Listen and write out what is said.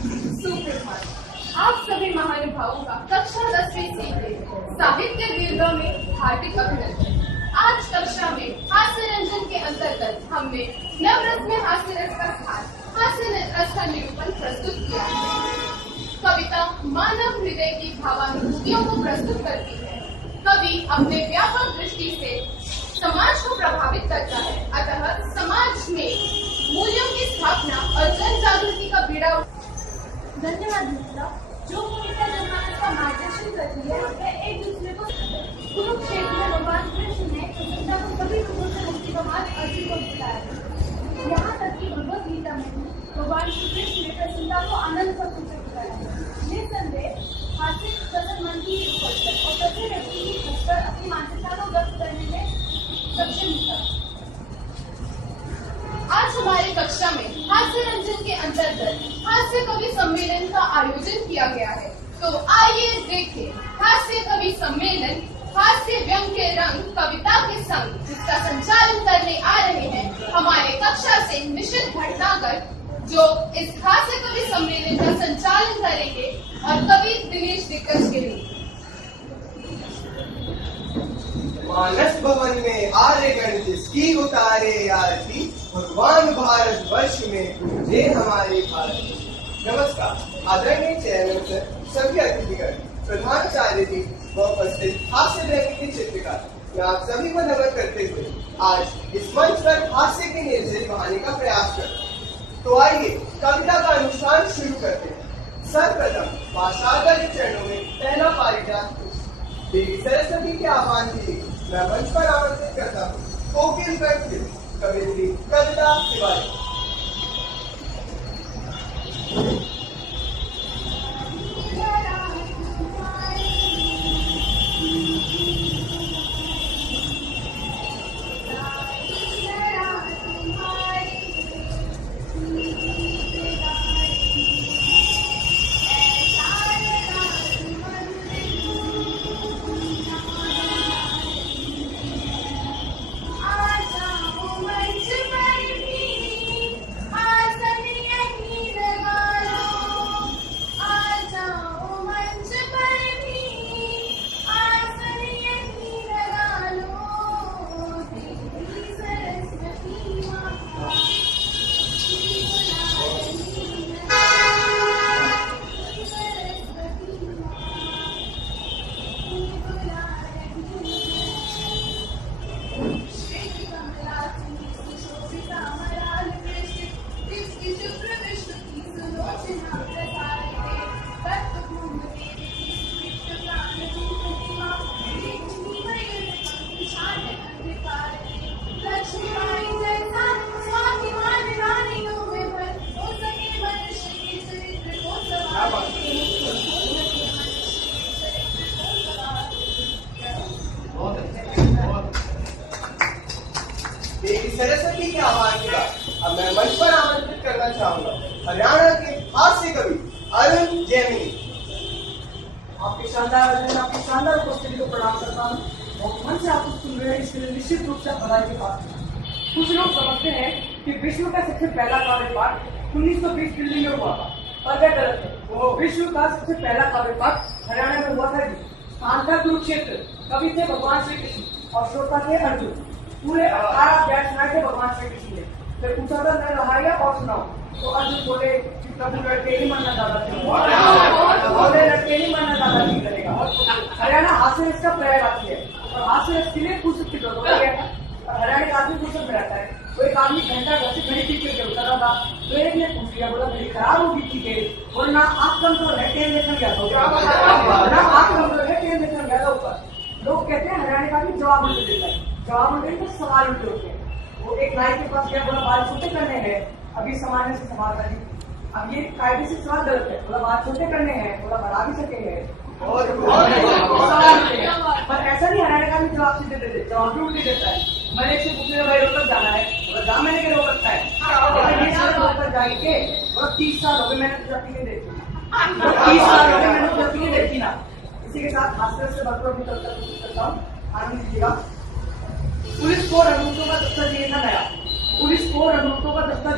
सुप्रभात। आप सभी महानुभावों का कक्षा 10वीं सीखे साहित्य दीर्घ में हार्दिक अभिनंदन। आज कक्षा में हास्य रंजन के अंतर्गत हमने नवरस में हास्य रस का स्थान, हास्य रस का निरूपण प्रस्तुत किया है। कविता मानव हृदय की भावानुभूतियों को प्रस्तुत करती है। कवि अपने व्यापक दृष्टि से समाज को प्रभावित करता है, अतः समाज में मूल्यों की स्थापना और जन जागृति का बीड़ा। धन्यवाद मित्रा। जो भूमिका जनमानस का मार्गदर्शन करती है वह एक दूसरे को कुरुक्षेत्र में भगवान कृष्ण ने सीता को सभी लोगों से मुक्ति का मार्ग अर्जुन को बताया। यहाँ तक कि भगवत गीता में भी भगवान श्री कृष्ण ने प्रसन्नता को आनंद का सूचक बताया है। ये संदेश हास्य प्रसन्न मन की उपस्थित और प्रत्येक व्यक्ति की हंसकर अपनी मानसिकता को व्यक्त करने में सक्षम होता है। आज हमारे कक्षा में हास्य रंजन के अंतर्गत हास्य कवि सम्मेलन का आयोजन किया गया है। तो आइए देखें हास्य कवि सम्मेलन हास्य व्यंग के रंग कविता के संग, जिसका संचालन करने आ रहे हैं हमारे कक्षा से निशित भटनागर, जो इस हास्य कवि सम्मेलन का संचालन करेंगे, और कवि दिनेश दिग्गज के लिए। मानस भवन में आर्यगण जिसकी उतारे आरती, भगवान भारत वर्ष में पूजे हमारे भारत। नमस्कार आदरणीय चेयरमैन सर, सभी अतिथिगण, प्रधानाचार्य जी व उपस्थित हास्य प्रेमी के चित्रकार, मैं आप सभी को नमन करते हुए आज इस मंच पर हास्य की निर्जरी बहाने का प्रयास करता हूँ। तो आइए कविता का अनुष्ठान शुरू करते हैं। सर्वप्रथम पाषाण के चरणों में पहला पारिजात देवी सरस्वती के आह्वान के लिए मैं मंच पर आमंत्रित करता हूँ कोकिल कंठ कवियत्री कविता तिवारी। देवी सरस्वती के आह्वान के बाद अब मैं मंच पर आमंत्रित करना चाहूंगा हरियाणा के हास्य कवि अरुण जैमिनी। आपके शानदार अध्ययन, आपकी शानदार उपस्थिति को प्रणाम करता हूँ और मन से आपको सुन रहे हैं, इसके लिए निश्चित रूप से बधाई की बात है। कुछ लोग समझते हैं कि विश्व का सबसे पहला काव्य पाठ 1920 दिल्ली में हुआ था, पर वह गलत है। वो विश्व का सबसे पहला काव्य पाठ हरियाणा में हुआ था। स्थान था कुरुक्षेत्र, कवि थे भगवान श्री कृष्ण और श्रोता थे अर्जुन। पूरे 18 अध्याय सुनाए थे भगवान श्री कृष्ण ने। फिर पूछा था मैं रहाया और सुनाओ, तो अर्जुन बोले कि प्रभु लड़के ही मरना ज्यादा बोले लड़के ही मरना ज्यादा ठीक करेगा। हरियाणा हास्य रस का प्रयागराज है और हास्य रस के लिए फुर्सत की जरूरत है। हरियाणा का आदमी फुर्सत में रहता है। तो एक आदमी घंटा घर से खड़ी चीज करके उतर रहा था, तो एक ने पूछ लिया, बोला मेरी खराब होगी चीजें, बोलना आंख कमजोर है, तेल देखने गया था, आंख कमजोर है, तेल देखने गया था ऊपर। लोग कहते हैं हरियाणा का भी जवाब उल्टे देता है, जवाब उल्टे तो सवाल उल्टे होते हैं। वो एक नाई के पास गया, बोला बाल छोटे करने हैं, अभी सामान्य से सवाल कर ली। अब ये कायदे से सवाल गलत है, बोला बाल छोटे करने हैं, बोला बढ़ा भी सके है, पर ऐसा नहीं हरियाणा का भी जवाब सीधे देते, जवाब भी उल्टे देता है। मैंने से पूछने भाई रोहतक जाना है, बोला जा मैंने के रोहतक है, जाएंगे, बोला 30 साल हो गए मैंने तो जाती नहीं देखी, 30 साल हो गए मैंने तो जाती नहीं देखी ना। इसी के साथ हास्य से भरपूर भी करता हूँ, आनंद लीजिएगा। पुलिस को रंगूटों का दस्ता चाहिए था नया, पुलिस को रंगूटों का दस्ता